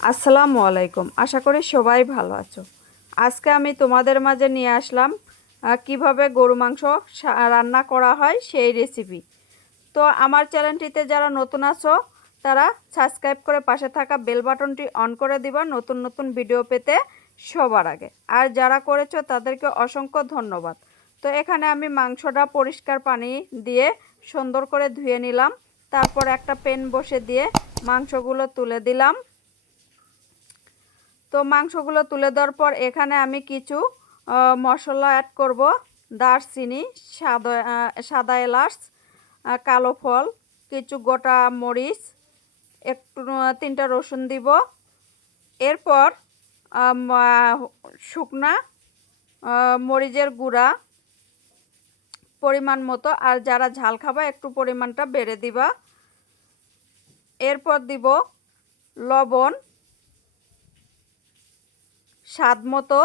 আসসালামু আলাইকুম। আশা করি সবাই ভালো আছো। আজকে আমি তোমাদের মাঝে নিয়ে আসলাম কীভাবে গরু মাংস রান্না করা হয় সেই রেসিপি তো আমার চ্যানেলটিতে যারা নতুন আছো, তারা সাবস্ক্রাইব করে পাশে থাকা বেল বাটনটি অন করে দিবা নতুন নতুন ভিডিও পেতে সবার আগে। আর যারা করেছ, তাদেরকে অসংখ্য ধন্যবাদ। তো এখানে আমি মাংসটা পরিষ্কার পানি দিয়ে সুন্দর করে ধুয়ে নিলাম। তারপর একটা পেন বসে দিয়ে মাংসগুলো তুলে দিলাম। তো মাংসগুলো তুলে দেওয়ার পর এখানে আমি কিছু মশলা অ্যাড করব। দারচিনি, সাদা সাদা এলাচ কালো ফল, কিছু গোটা মরিচ, একটু তিনটা রসুন দিব। এরপর শুকনা মরিচের গুঁড়া পরিমাণ মতো, আর যারা ঝাল খাবা একটু পরিমাণটা বেড়ে দিবা। এরপর দিব লবণ স্বাদ মতো।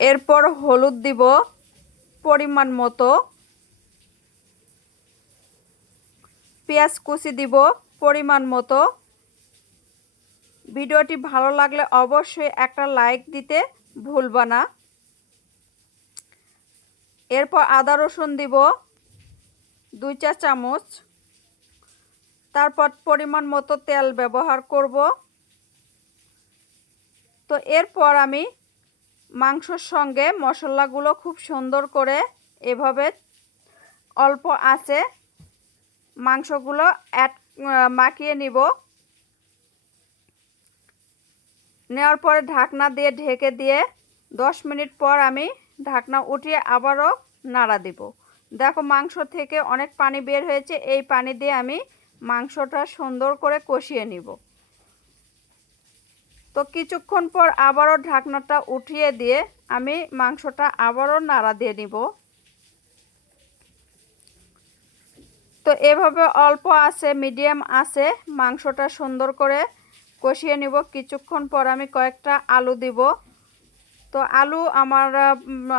এরপর হলুদ দিব পরিমাণ মতো। পেঁয়াজ কুচি দিব পরিমাণ মতো। ভিডিওটি ভালো লাগলে অবশ্যই একটা লাইক দিতে ভুলবা না। এরপর আদা রসুন দিব দুই চা চামচ। তারপর পরিমাণ মতো তেল ব্যবহার করব। তো এরপর আমি মাংসর সঙ্গে মশলাগুলো খুব সুন্দর করে এভাবে অল্প আছে মাংসগুলো অ্যাড মাখিয়ে নিব। নেওয়ার পরে ঢাকনা দিয়ে ঢেকে দিয়ে দশ মিনিট পর আমি ঢাকনা উঠিয়ে আবারও নাড়া দিব। দেখো মাংস থেকে অনেক পানি বের হয়েছে, এই পানি দিয়ে আমি মাংসটা সুন্দর করে কষিয়ে নিব। তো কিছুক্ষণ পর আবারও ঢাকনাটা উঠিয়ে দিয়ে আমি মাংসটা আবারও নাড়া দিয়ে নিব। তো এভাবে অল্প আছে, মিডিয়াম আছে, মাংসটা সুন্দর করে কষিয়ে নিব। কিছুক্ষণ পর আমি কয়েকটা আলু দিব। তো আলু আমার,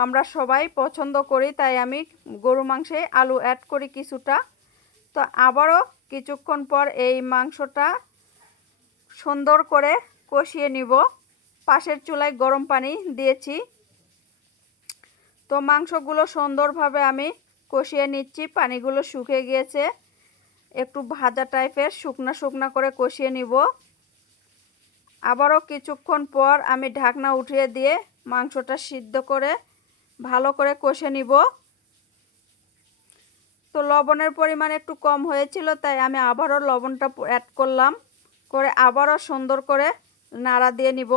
আমরা সবাই পছন্দ করি, তাই আমি গরু মাংসে আলু অ্যাড করি কিছুটা। তো আবারও কিছুক্ষণ পর এই মাংসটা সুন্দর করে কষিয়ে নিব। পাশের চুলায় গরম পানি দিয়েছি। তো মাংসগুলো সুন্দরভাবে আমি কষিয়ে নিচ্ছি, পানিগুলো শুকিয়ে গিয়েছে। একটু ভাজা টাইপের শুকনা শুকনা করে কষিয়ে নিব। আবারও কিছুক্ষণ পর আমি ঢাকনা উঠিয়ে দিয়ে মাংসটা সিদ্ধ করে ভালো করে কষে নিব। তো লবণের পরিমাণ একটু কম হয়েছিল, তাই আমি আবারও লবণটা অ্যাড করলাম। করে আবারও সুন্দর করে নাড়া দিয়ে নিব।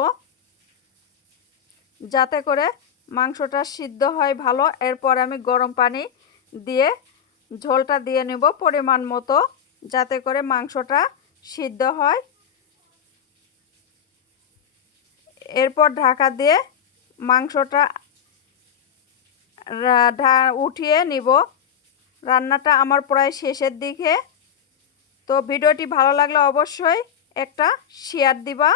যাতে করে মাংসটা সিদ্ধ হয় ভালো। এরপর আমি গরম পানি দিয়ে ঝোলটা দিয়ে নেব পরিমাণ মতো, যাতে করে মাংসটা সিদ্ধ হয়। এরপর ঢাকা দিয়ে মাংসটা উঠিয়ে নিব। রান্নাটা আমার প্রায় শেষের দিকে। তো ভিডিওটি ভালো লাগলে অবশ্যই একটা শেয়ার দিবা।